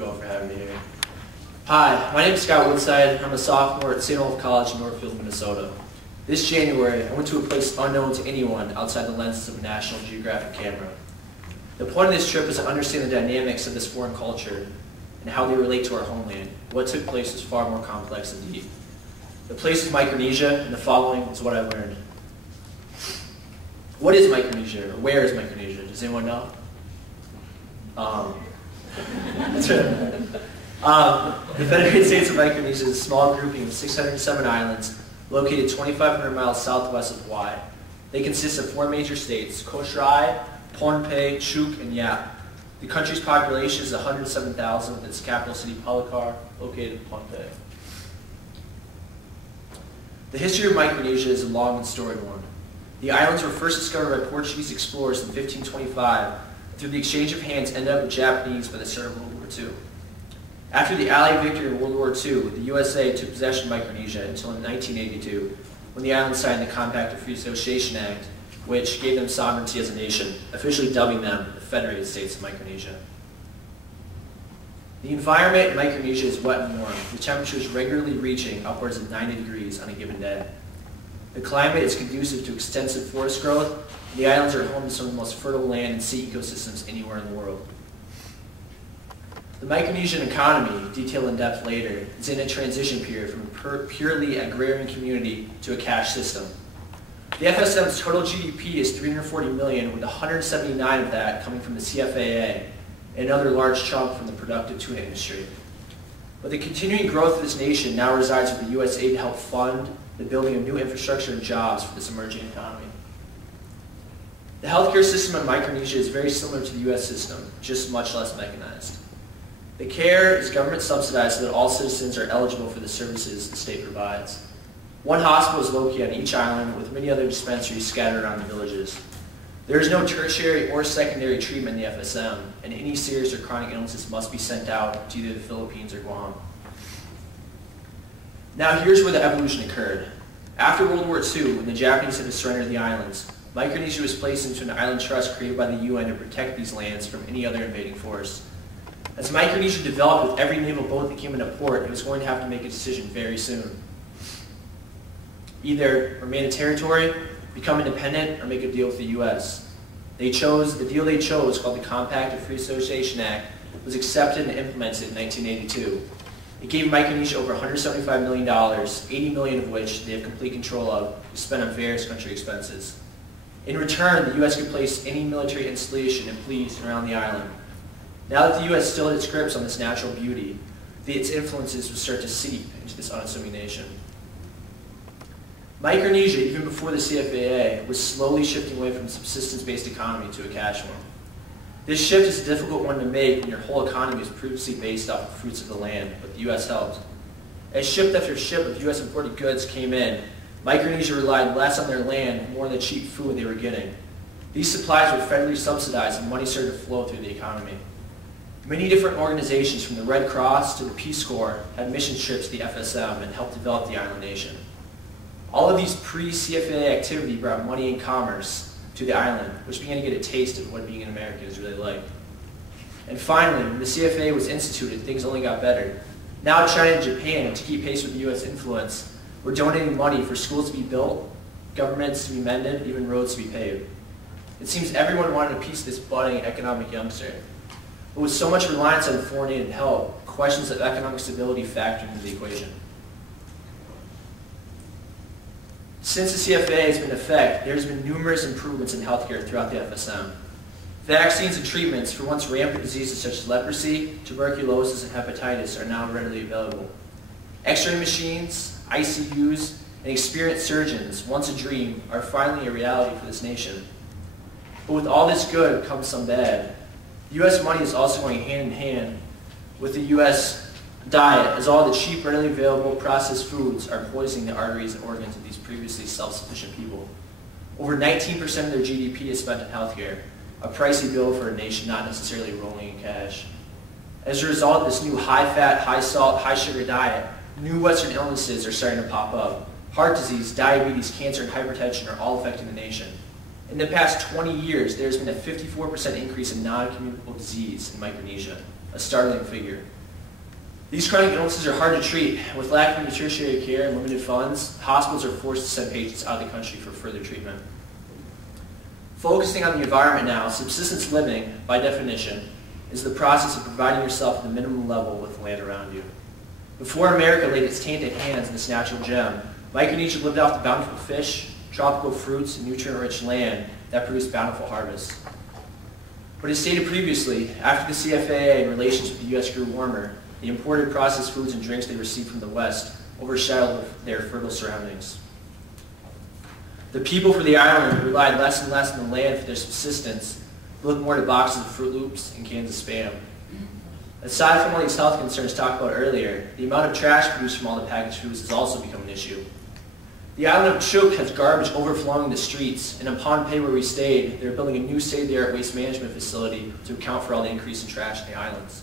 you all for having me here. Hi, my name is Woodside. I'm a sophomore at St. Olaf College in Northfield, Minnesota. This January, I went to a place unknown to anyone outside the lenses of a National Geographic camera. The point of this trip is to understand the dynamics of this foreign culture and how they relate to our homeland. What took place was far more complex and deep. The place is Micronesia, and the following is what I learned. What is Micronesia, or where is Micronesia? Does anyone know? That's right. The Federated States of Micronesia is a small grouping of 607 islands located 2,500 miles southwest of Hawaii. They consist of 4 major states: Koshrai, Pohnpei, Chuuk, and Yap. The country's population is 107,000, with its capital city Palakar located in Pohnpei. The history of Micronesia is a long and storied one. The islands were first discovered by Portuguese explorers in 1525, and through the exchange of hands ended up with Japanese by the start of World War II. After the Allied victory in World War II, the USA took possession of Micronesia until in 1982, when the islands signed the Compact of Free Association Act, which gave them sovereignty as a nation, officially dubbing them the Federated States of Micronesia. The environment in Micronesia is wet and warm, with temperatures regularly reaching upwards of 90 degrees on a given day. The climate is conducive to extensive forest growth, and the islands are home to some of the most fertile land and sea ecosystems anywhere in the world. The Micronesian economy, detailed in depth later, is in a transition period from a purely agrarian community to a cash system. The FSM's total GDP is $340 million, with 179 of that coming from the CFAA, and another large chunk from the productive tuna industry. But the continuing growth of this nation now resides with the U.S. aid to help fund the building of new infrastructure and jobs for this emerging economy. The healthcare system in Micronesia is very similar to the U.S. system, just much less mechanized. The care is government subsidized so that all citizens are eligible for the services the state provides. One hospital is located on each island, with many other dispensaries scattered around the villages. There is no tertiary or secondary treatment in the FSM, and any serious or chronic illnesses must be sent out to either the Philippines or Guam. Now here's where the evolution occurred. After World War II, when the Japanese had to surrender the islands, Micronesia was placed into an island trust created by the UN to protect these lands from any other invading force. As Micronesia developed with every naval boat that came into port, it was going to have to make a decision very soon. Either remain a territory, become independent, or make a deal with the U.S. The deal they chose, called the Compact of Free Association Act, was accepted and implemented in 1982. It gave Micronesia over $175 million, $80 million of which they have complete control of, to spend on various country expenses. In return, the U.S. could place any military installation it pleased around the island. Now that the U.S. still had its grips on this natural beauty, its influences would start to seep into this unassuming nation. Micronesia, even before the CFAA, was slowly shifting away from a subsistence-based economy to a cash one. This shift is a difficult one to make when your whole economy was previously based off the fruits of the land, but the U.S. helped. As ship after ship of U.S. imported goods came in, Micronesia relied less on their land and more on the cheap food they were getting. These supplies were federally subsidized and money started to flow through the economy. Many different organizations, from the Red Cross to the Peace Corps, had mission trips to the FSM and helped develop the island nation. All of these pre-CFAA activity brought money and commerce to the island, which began to get a taste of what being an American is really like. And finally, when the CFAA was instituted, things only got better. Now China and Japan, to keep pace with the U.S. influence, were donating money for schools to be built, governments to be mended, even roads to be paved. It seems everyone wanted a piece of this budding economic youngster. But with so much reliance on foreign aid and help, questions of economic stability factored into the equation. Since the CFAA has been in effect, there has been numerous improvements in healthcare throughout the FSM. Vaccines and treatments for once rampant diseases such as leprosy, tuberculosis, and hepatitis are now readily available. X-ray machines, ICUs, and experienced surgeons, once a dream, are finally a reality for this nation. But with all this good comes some bad. U.S. money is also going hand in hand with the U.S. diet, as all the cheap, readily available processed foods are poisoning the arteries and organs of these previously self-sufficient people. Over 19% of their GDP is spent on healthcare, a pricey bill for a nation not necessarily rolling in cash. As a result of this new high-fat, high-salt, high-sugar diet, new Western illnesses are starting to pop up. Heart disease, diabetes, cancer, and hypertension are all affecting the nation. In the past 20 years, there's been a 54% increase in non-communicable disease in Micronesia. a startling figure. These chronic illnesses are hard to treat. With lack of tertiary care and limited funds, hospitals are forced to send patients out of the country for further treatment. Focusing on the environment now, subsistence living, by definition, is the process of providing yourself at the minimum level with the land around you. Before America laid its tainted hands on this natural gem, Micronesia lived off the bountiful fish, tropical fruits, and nutrient-rich land that produced bountiful harvests. But as stated previously, after the CFAA and relations with the U.S. grew warmer, the imported processed foods and drinks they received from the West overshadowed their fertile surroundings. The people for the island relied less and less on the land for their subsistence, but looked more to boxes of Fruit Loops and cans of Spam. Aside from all these health concerns talked about earlier, the amount of trash produced from all the packaged foods has also become an issue. The island of Chuuk has garbage overflowing the streets, and upon Pay where we stayed, they're building a new state-of-the-art waste management facility to account for all the increase in trash in the islands.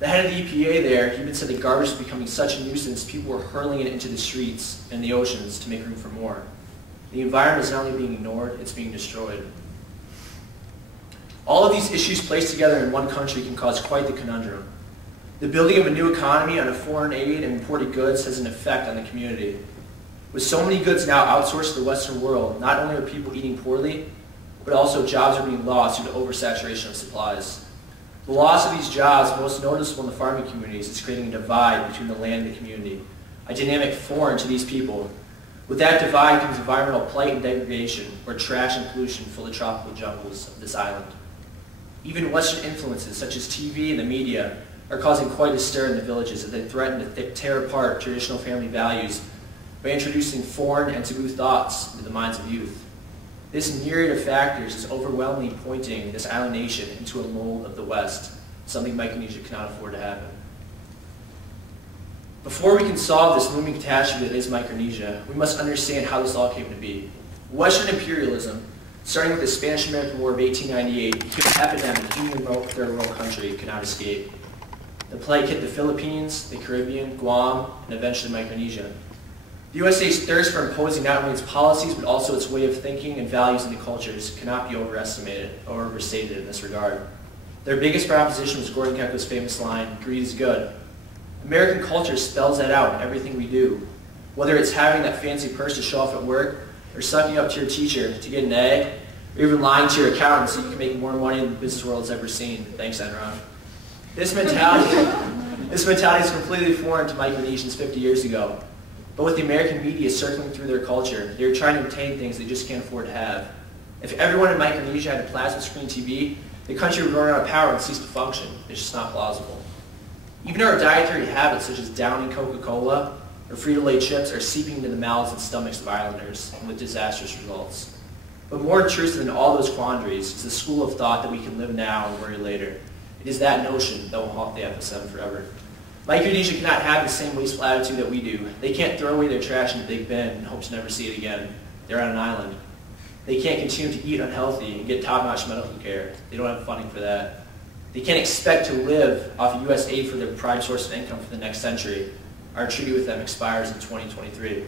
The head of the EPA there even said that garbage was becoming such a nuisance, people were hurling it into the streets and the oceans to make room for more. The environment is not only being ignored, it's being destroyed. All of these issues placed together in one country can cause quite the conundrum. The building of a new economy on a foreign aid and imported goods has an effect on the community. With so many goods now outsourced to the Western world, not only are people eating poorly, but also jobs are being lost due to oversaturation of supplies. The loss of these jobs, most noticeable in the farming communities, is creating a divide between the land and the community, a dynamic foreign to these people. With that divide comes environmental plight and degradation, where trash and pollution fill the tropical jungles of this island. Even Western influences, such as TV and the media, are causing quite a stir in the villages as they threaten to tear apart traditional family values by introducing foreign and taboo thoughts into the minds of youth. This myriad of factors is overwhelmingly pointing this island nation into a mold of the West, something Micronesia cannot afford to happen. Before we can solve this looming catastrophe that is Micronesia, we must understand how this all came to be. Western imperialism, starting with the Spanish-American War of 1898, became an epidemic even the third world country could not escape. The plague hit the Philippines, the Caribbean, Guam, and eventually Micronesia. The USA's thirst for imposing not only its policies, but also its way of thinking and values into cultures cannot be overestimated or overstated in this regard. Their biggest proposition was Gordon Gekko's famous line, "Greed is good." American culture spells that out in everything we do. Whether it's having that fancy purse to show off at work, or sucking up to your teacher to get an A, or even lying to your accountant so you can make more money than the business world has ever seen. Thanks, Enron. This mentality is completely foreign to Micronesians 50 years ago. But with the American media circling through their culture, they're trying to obtain things they just can't afford to have. If everyone in Micronesia had a plasma screen TV, the country would run out of power and cease to function. It's just not plausible. Even our dietary habits, such as downing Coca-Cola or Frito-Lay chips, are seeping into the mouths and stomachs of islanders, and with disastrous results. But more intrusive than all those quandaries is the school of thought that we can live now and worry later. It is that notion that will haunt the FSM forever. Micronesia cannot have the same wasteful attitude that we do. They can't throw away their trash in a big bin and hope to never see it again. They're on an island. They can't continue to eat unhealthy and get top-notch medical care. They don't have funding for that. They can't expect to live off of U.S. aid for their prime source of income for the next century. Our treaty with them expires in 2023.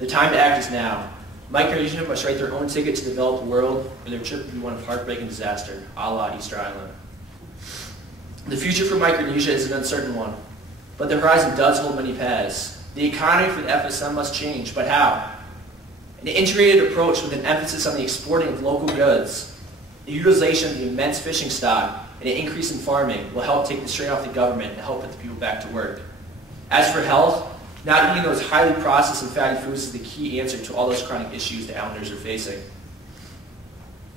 The time to act is now. Micronesia must write their own ticket to the developed world, or their trip will be one of heartbreak and disaster, a la Easter Island. The future for Micronesia is an uncertain one, but the horizon does hold many paths. The economy for the FSM must change, but how? An integrated approach with an emphasis on the exporting of local goods, the utilization of the immense fishing stock, and an increase in farming will help take the strain off the government and help put the people back to work. As for health, not eating those highly processed and fatty foods is the key answer to all those chronic issues the islanders are facing.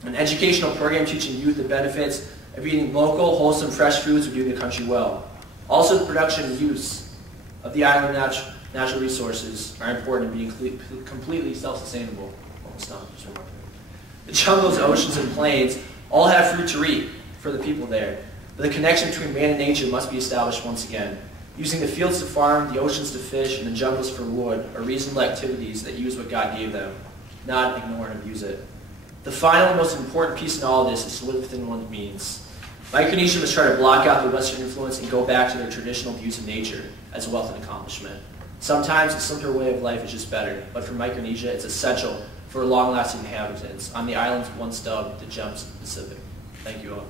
An educational program teaching youth the benefits of eating local, wholesome, fresh foods would do the country well. Also, the production and use of the island natural resources are important in being completely self-sustainable. Almost not, just one more thing. The jungles, oceans, and plains all have fruit to reap for the people there, but the connection between man and nature must be established once again. Using the fields to farm, the oceans to fish, and the jungles for wood are reasonable activities that use what God gave them, not ignore and abuse it. The final and most important piece in all of this is to live within one's means. Micronesia must try to block out the Western influence and go back to their traditional views of nature as wealth and accomplishment. Sometimes a simpler way of life is just better, but for Micronesia, it's essential for long-lasting inhabitants on the islands once dubbed the Gems of the Pacific. Thank you all.